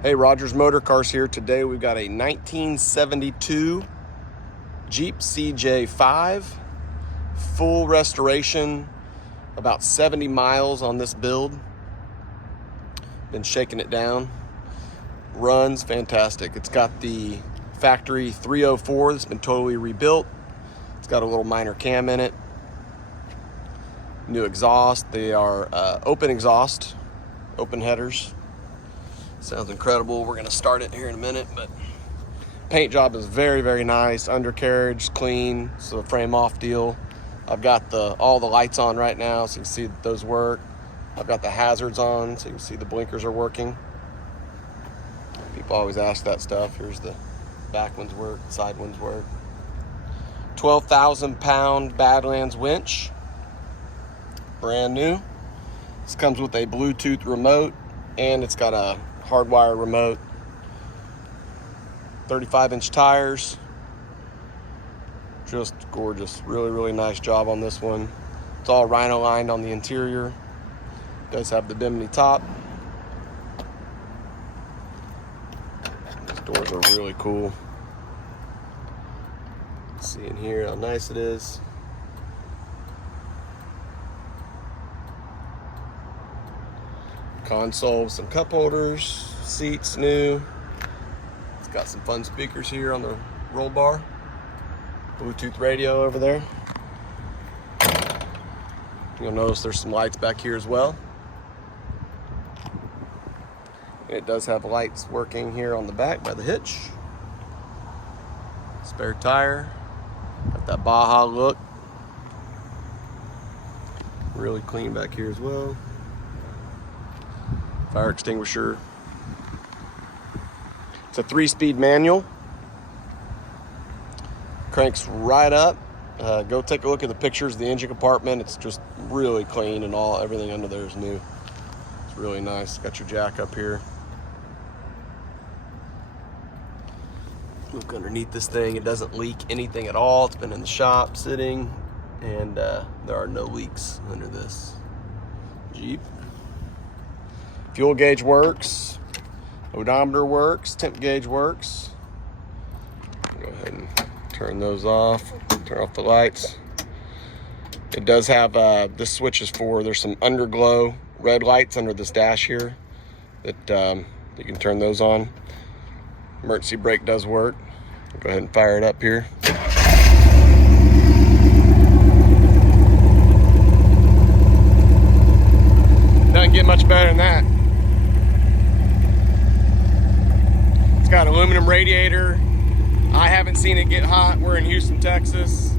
Hey, Rogers Motor Cars here. Today we've got a 1972 Jeep CJ-5, full restoration, about 70 miles on this build. Been shaking it down. Runs fantastic. It's got the factory 304 that's been totally rebuilt. It's got a little minor cam in it. New exhaust. They are open exhaust, open headers. Sounds incredible. We're gonna start it here in a minute, but paint job is very, very nice. Undercarriage clean, so frame off deal. I've got all the lights on right now, so you can see that those work. I've got the hazards on, so you can see the blinkers are working. People always ask that stuff. Here's the back ones work, side ones work. 12,000 pound Badlands winch, brand new. This comes with a Bluetooth remote, and it's got a hardwire remote. 35-inch tires. Just gorgeous. Really, really nice job on this one. It's all rhino lined on the interior. Does have the bimini top. These doors are really cool. See in here how nice it is. Console with some cup holders, seats new. It's got some fun speakers here on the roll bar. Bluetooth radio over there. You'll notice there's some lights back here as well. It does have lights working here on the back by the hitch. Spare tire. Got that Baja look. Really clean back here as well. Fire extinguisher. It's a 3-speed manual. Cranks right up. Go take a look at the pictures of the engine compartment. It's just really clean, and everything under there is new. It's really nice. Got your jack up here. Look underneath this thing. It doesn't leak anything at all. It's been in the shop sitting, and there are no leaks under this Jeep. Fuel gauge works, odometer works, temp gauge works. Go ahead and turn those off, turn off the lights. It does have, this switch is for, there's some underglow red lights under this dash here that you can turn those on. Emergency brake does work. Go ahead and fire it up here. Doesn't get much better than that. It's got aluminum radiator. I haven't seen it get hot. We're in Houston, Texas.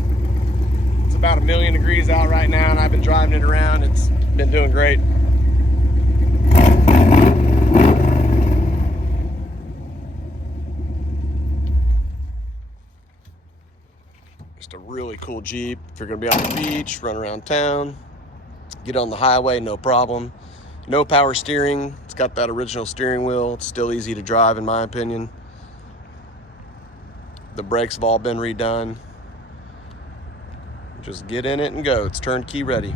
It's about 1,000,000 degrees out right now, and I've been driving it around. It's been doing great. Just a really cool Jeep. If you're gonna be on the beach, run around town, get on the highway, no problem. No power steering. It's got that original steering wheel. It's still easy to drive in my opinion. The brakes have all been redone. Just get in it and go. It's turnkey ready.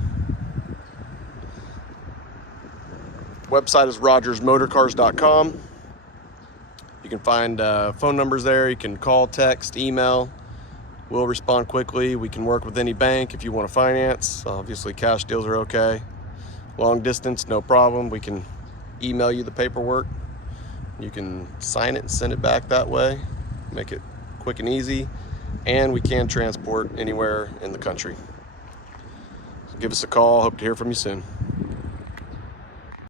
Website is rogersmotorcars.com. You can find phone numbers there. You can call, text, email. We'll respond quickly. We can work with any bank if you want to finance. Obviously, cash deals are okay. Long distance, no problem. We can email you the paperwork. You can sign it and send it back that way. Make it quick and easy. And we can transport anywhere in the country. So give us a call. Hope to hear from you soon.